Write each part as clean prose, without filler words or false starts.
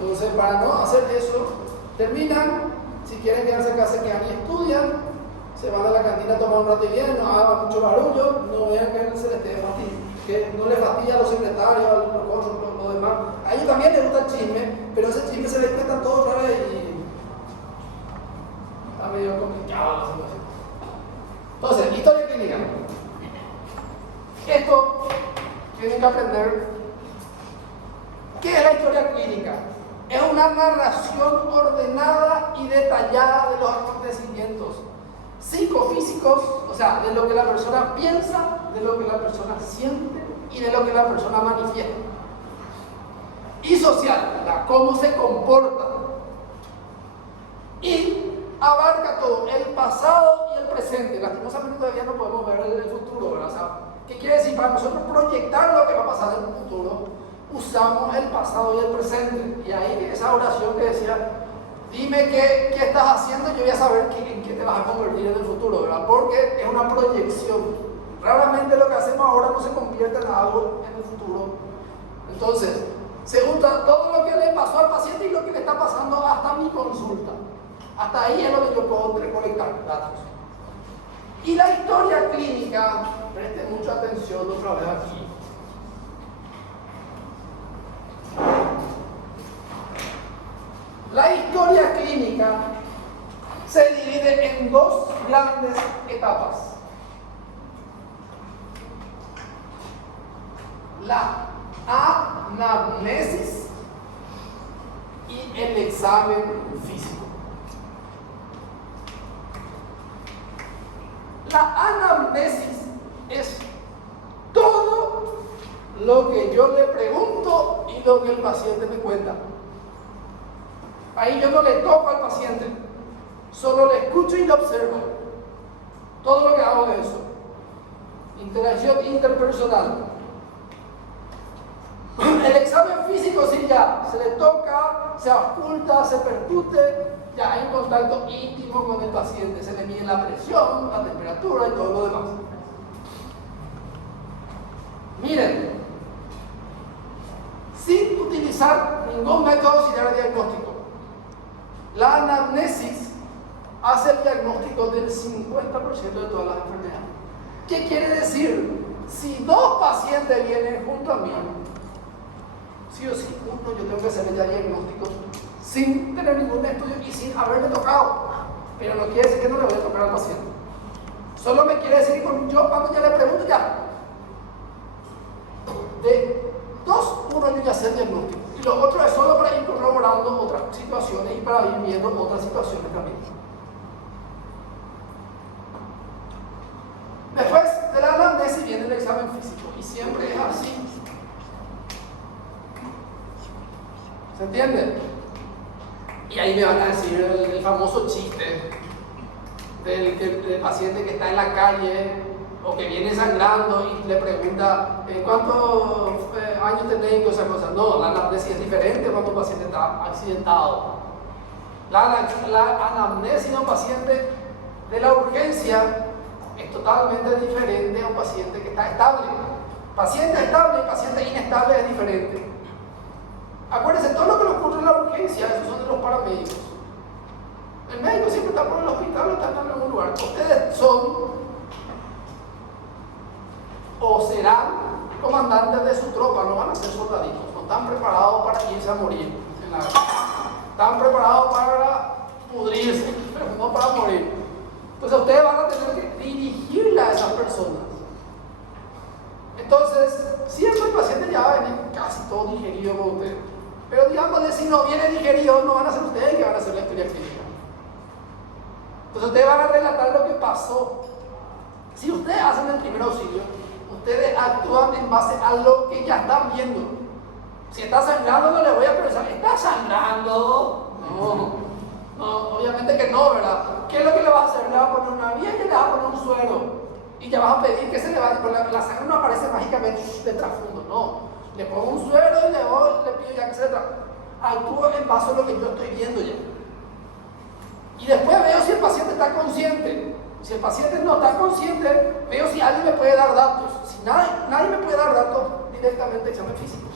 Entonces, para no hacer eso, terminan, si quieren quedarse en casa, se quedan y estudian, se van a la cantina a tomar un rato y bien, no hagan mucho barullo, no vean que se les esté que no les fastidia a los secretarios, a los demás. A ellos también les gusta el chisme, pero ese chisme se les cuenta todo otra vez y está medio complicado la situación. Entonces, historia clínica. Esto tienen que aprender. ¿Qué es la historia clínica? Es una narración ordenada y detallada de los acontecimientos psicofísicos, o sea, de lo que la persona piensa, de lo que la persona siente y de lo que la persona manifiesta. Y social, cómo se comporta. Y abarca todo, el pasado y el presente. Lastimosamente todavía no podemos ver el futuro, ¿verdad? O sea, ¿qué quiere decir? Para nosotros proyectar lo que va a pasar en el futuro, usamos el pasado y el presente. Y ahí esa oración que decía, dime qué estás haciendo, yo voy a saber en qué te vas a convertir en el futuro, ¿verdad? Porque es una proyección. Raramente lo que hacemos ahora no se convierte en algo en el futuro. Entonces, se junta todo lo que le pasó al paciente y lo que le está pasando hasta mi consulta. Hasta ahí es lo que yo puedo recolectar datos. Y la historia clínica, presten mucha atención otra vez aquí. La historia clínica se divide en dos grandes etapas. La anamnesis y el examen físico. La anamnesis es todo lo que yo le pregunto y lo que el paciente me cuenta. Ahí yo no le toco al paciente, solo le escucho y le observo. Todo lo que hago es eso. Interacción interpersonal. El examen físico sí ya se le toca, se oculta, se percute, ya hay un contacto íntimo con el paciente, se le mide la presión, la temperatura y todo lo demás. Miren, sin utilizar ningún método auxiliar de diagnóstico, la anamnesis hace el diagnóstico del 50% de todas las enfermedades. ¿Qué quiere decir? Si dos pacientes vienen junto a mí, sí o sí, uno yo tengo que hacerle ya diagnóstico sin tener ningún estudio y sin haberle tocado. Pero no quiere decir que no le voy a tocar al paciente. Solo me quiere decir que yo cuando ya le pregunto ya, de 2, 1 yo ya sé el diagnóstico. Y lo otro es solo para ir corroborando otras situaciones y para ir viendo otras situaciones también. Después de la anamnesis viene el examen físico y siempre es así. ¿Se entiende? Y ahí me van a decir el famoso chiste del paciente que está en la calle o que viene sangrando y le pregunta ¿cuántos años tenéis? Y esas cosas. No, la anamnesis es diferente cuando un paciente está accidentado. La anamnesis de un paciente de la urgencia es totalmente diferente a un paciente que está estable. Paciente estable y paciente inestable es diferente. Acuérdense, todo lo que ocurre en la urgencia, esos son de los paramédicos. El médico siempre está por el hospital o está en algún lugar. Ustedes son o serán comandantes de su tropa, no van a ser soldaditos, no están preparados para irse a morir en la guerra. Están preparados para pudrirse, pero no para morir. Entonces ustedes van a tener que dirigirle a esas personas. Entonces, siempre el paciente ya va a venir casi todo digerido con ustedes. Pero digamos, si no viene digerido, no van a ser ustedes que van a hacer la historia clínica. Entonces ustedes van a relatar lo que pasó. Si ustedes hacen el primer auxilio, ustedes actúan en base a lo que ya están viendo. Si está sangrando, no le voy a pensar, ¿está sangrando? No, obviamente que no, ¿verdad? ¿Qué es lo que le vas a hacer? Le vas a poner una vía y le vas a poner un suero. Y ya vas a pedir que se le vaya, porque la sangre no aparece mágicamente de trasfondo, no. Le pongo un suero y le pido ya que se le actúo en base a lo que yo estoy viendo ya. Y después veo si el paciente está consciente. Si el paciente no está consciente, veo si alguien me puede dar datos. Si nadie me puede dar datos, directamente examen físico.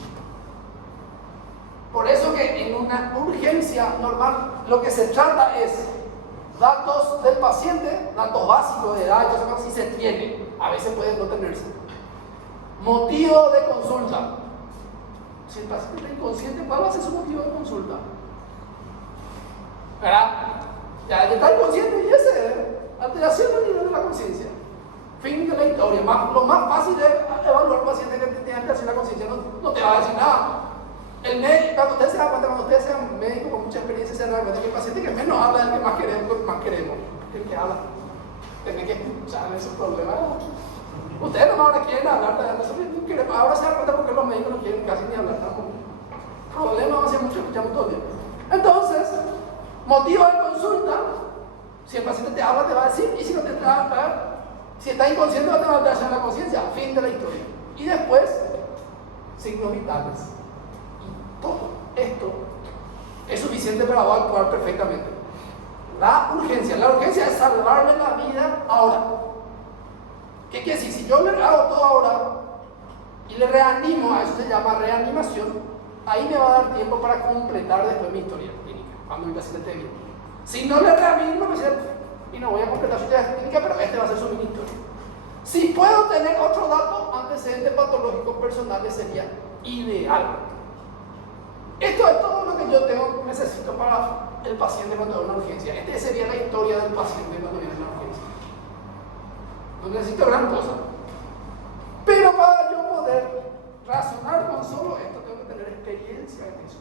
Por eso que en una urgencia normal, lo que se trata es datos del paciente, datos básicos de edad, si se tiene, a veces puede no tenerse. Motivo de consulta. Si el paciente está inconsciente, ¿cuál va a ser su motivo de consulta? ¿Verdad? Ya está inconsciente y ese alteración del nivel de la conciencia. Fin de la historia. Lo más fácil de evaluar un paciente que tiene alteración de la conciencia no te va a decir nada. El médico, cuando ustedes se dan cuenta, cuando ustedes sean médicos con mucha experiencia, se dan cuenta que el paciente que menos habla es el que más queremos. El que habla. Tiene que escuchar esos problemas. Ustedes no ahora quieren hablar, ahora se dan cuenta porque los médicos no quieren casi ni hablar. Problemas hace mucho, escuchamos todo el día. Entonces, motivo de consulta, si el paciente te habla, te va a decir, y si no te habla, si está inconsciente, va a tener alteración de la conciencia. Fin de la historia. Y después, signos vitales. Y todo esto es suficiente para actuar perfectamente. La urgencia es salvarle la vida ahora. ¿Qué quiere decir? Si yo le hago todo ahora y le reanimo, a eso se llama reanimación, ahí me va a dar tiempo para completar después mi historia clínica, cuando mi paciente esté bien. Si no le reanimo, y no voy a completar su historia clínica, pero este va a ser su mini historia. Si puedo tener otro dato, antecedentes patológicos personales sería ideal. Esto es todo lo que yo necesito para el paciente cuando hay una urgencia. Esta sería la historia del paciente cuando viene una urgencia. No necesito gran cosa. Pero para yo poder razonar con solo esto, tengo que tener experiencia en eso.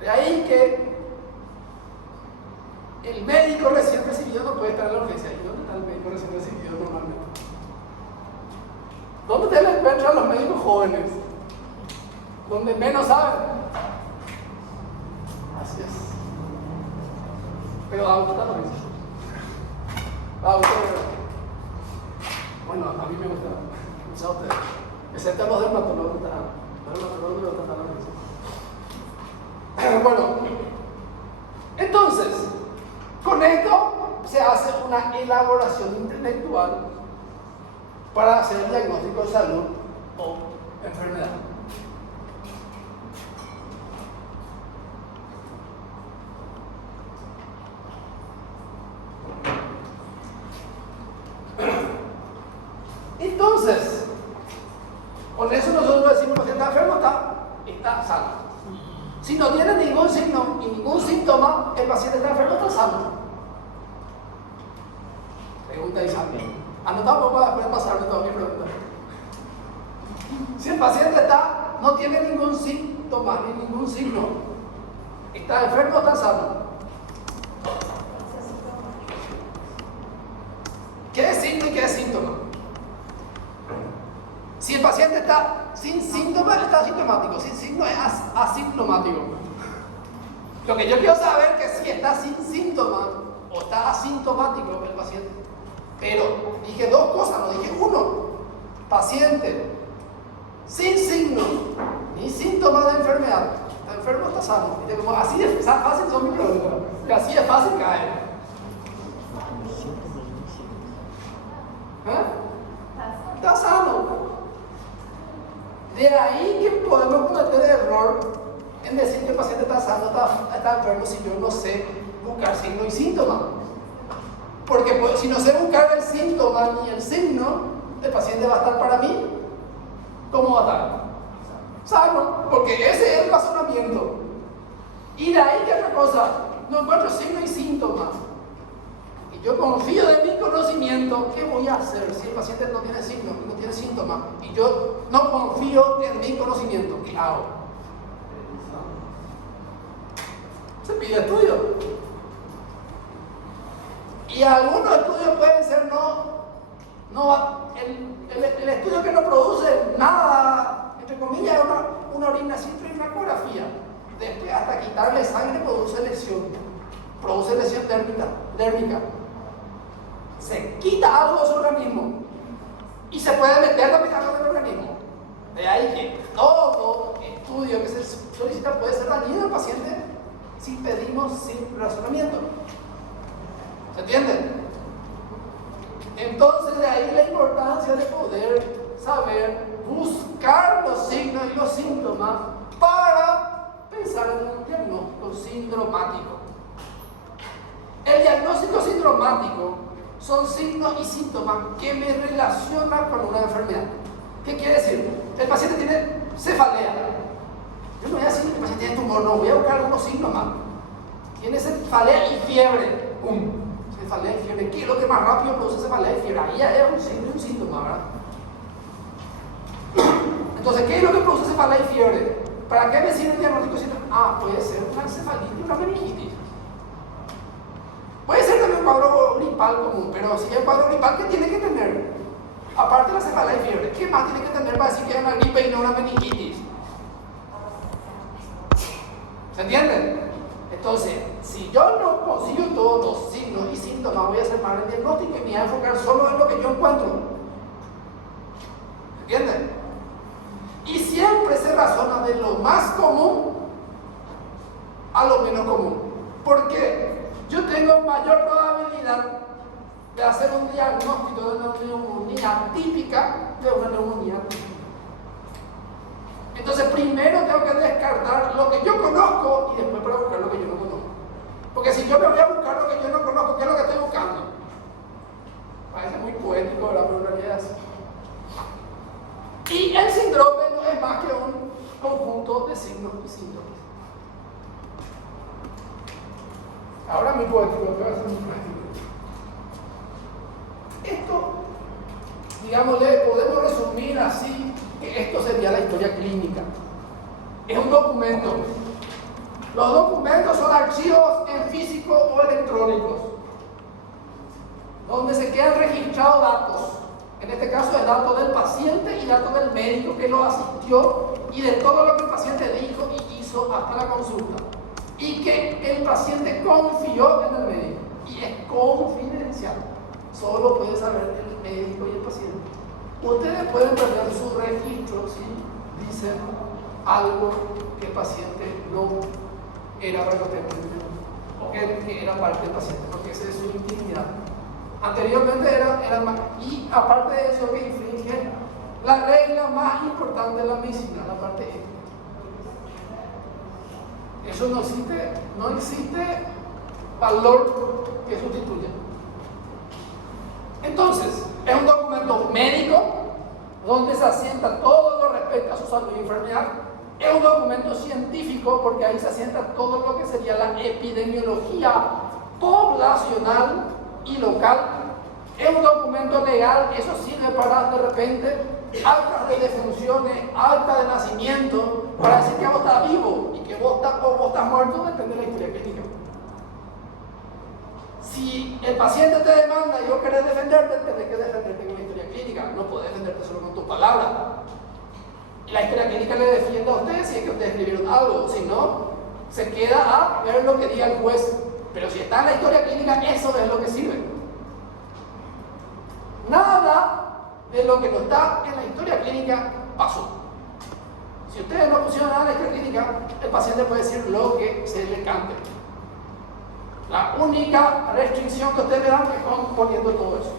De ahí que el médico recién recibido no puede estar en la urgencia. ¿Y dónde está el médico recién recibido normalmente? ¿Dónde ustedes le encuentran a los médicos jóvenes? Donde menos saben. Así es. Pero da gusto la risa. Da gusto. Bueno, a mí me gusta. A ustedes. Excepto a los dermatólogos. Los dermatólogos me gustan la risa. Bueno. Entonces, con esto se hace una elaboración intelectual para hacer el diagnóstico de salud o enfermedad. Entonces, con eso nosotros decimos que el paciente enfermo está sano. Si no tiene ningún signo y ningún síntoma, el paciente está enfermo, está sano. Pregunta Isabel. Anotamos para después pasarme toda mi pregunta. Si el paciente no tiene ningún síntoma ni ningún signo, está enfermo o está sano. ¿Qué es signo y qué es síntoma? Si el paciente está sin síntomas, está asintomático. Sin signo es asintomático. Lo que yo quiero saber es que si está sin síntomas o está asintomático el paciente. Pero dije dos cosas, no dije uno. Paciente sin signos ni síntomas de enfermedad. ¿Está enfermo o está sano? Así de fácil son mis preguntas. Y así de fácil cae. Está sano. De ahí que podemos cometer el error en decir que el paciente está sano, está enfermo, si yo no sé buscar signo y síntoma. Porque si no sé buscar el síntoma ni el signo, el paciente va a estar para mí, ¿cómo va a estar? Sano, porque ese es el razonamiento. Y de ahí que otra cosa, no encuentro signo y síntoma. Y yo confío de mi conocimiento, ¿qué voy a hacer si el paciente no tiene signo, no tiene síntoma? Y yo no confío en mi conocimiento, ¿qué hago? Se pide estudio. Y algunos estudios pueden ser el estudio que no produce nada, entre comillas, una orina simple y una ecografía. Después, hasta quitarle sangre, produce lesión dérmica. Se quita algo de su organismo y se puede meter también algo del organismo. De ahí que todo estudio que se solicita puede ser dañino al paciente si pedimos sin razonamiento. ¿Se entiende? Entonces de ahí la importancia de poder saber buscar los signos y los síntomas para pensar pensar en un diagnóstico sindromático. El diagnóstico sindromático son signos y síntomas que me relacionan con una enfermedad. ¿Qué quiere decir? El paciente tiene cefalea. Yo no voy a decir que el paciente tiene tumor, no, voy a buscar algunos signos más. Tiene cefalea y fiebre. ¡Pum! Cefalea y fiebre. ¿Qué es lo que más rápido produce cefalea y fiebre? Ahí ya es un signo y un síntoma, ¿verdad? Entonces, ¿qué es lo que produce cefalea y fiebre? ¿Para qué me sirve el diagnóstico sindromático? Ah, puede ser una encefalitis y una meningitis. Puede ser también un cuadro gripal común, pero si es un cuadro gripal, ¿qué tiene que tener? Aparte de la cefalea y fiebre, ¿qué más tiene que tener para decir que es una gripe y no una meningitis? ¿Se entiende? Entonces, si yo no consigo todos los signos y síntomas, voy a hacer mal el diagnóstico y me voy a enfocar solo en lo que yo encuentro. ¿Se entiende? Y siempre se razona de lo más común a lo menos común. ¿Por qué? Yo tengo mayor probabilidad de hacer un diagnóstico de una neumonía típica de una neumonía típica. Entonces, primero tengo que descartar lo que yo conozco y después para buscar lo que yo no conozco. Porque si yo me voy a buscar lo que yo no conozco, ¿qué es lo que estoy buscando? Parece muy poético, ¿verdad? Pero en realidad es así. Y el síndrome no es más que un conjunto de signos y síntomas. Ahora muy poético, lo que va a ser muy práctico. Esto, digámosle, podemos resumir así, que esto sería la historia clínica. Es un documento. Los documentos son archivos en físico o electrónicos, donde se quedan registrados datos. En este caso, el dato del paciente y datos del médico que lo asistió y de todo lo que el paciente dijo y hizo hasta la consulta. Y que el paciente confió en el médico. Y es confidencial. Solo puede saber el médico y el paciente. Ustedes pueden perder su registro si dicen algo que el paciente no era para que ustedes o que era parte del paciente, porque esa es su intimidad. Anteriormente era más. Y aparte de eso, que infringe la regla más importante de la medicina, la parte ética. Eso no existe valor que sustituya. Entonces, es un documento médico donde se asienta todo lo respecto a su salud y enfermedad. Es un documento científico porque ahí se asienta todo lo que sería la epidemiología poblacional y local. Es un documento legal, eso sirve para de repente actas de defunciones, actas de nacimiento, para decir que vos estás vivo y que vos estás muerto, depende de la historia clínica. Si el paciente te demanda y vos querés defenderte, tenés que defenderte con la historia clínica, no podés defenderte solo con tus palabras. La historia clínica le defiende a ustedes si es que ustedes escribieron algo, si no, se queda a ver lo que diga el juez. Pero si está en la historia clínica, eso es lo que sirve. Nada de lo que no está en la historia clínica pasó. Si ustedes no pusieron nada en la historia clínica, el paciente puede decir lo que se le cante. La única restricción que ustedes le dan es poniendo todo eso.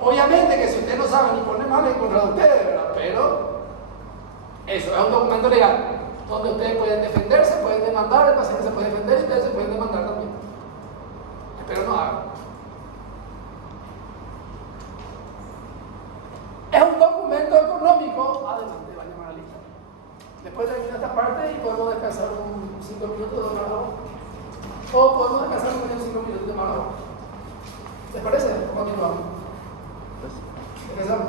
Obviamente que si ustedes no saben ni ponen mal en contra de ustedes, ¿verdad? Pero eso es un documento legal donde ustedes pueden defenderse, pueden demandar, el paciente se puede defender y ustedes se pueden demandar también. Espero no hagan. Es un documento económico. Adelante, va a llamar a lista. Después termina esta parte y podemos descansar 5 minutos de más. O podemos descansar 5 minutos de más. ¿Les parece? Continuamos. Descansamos.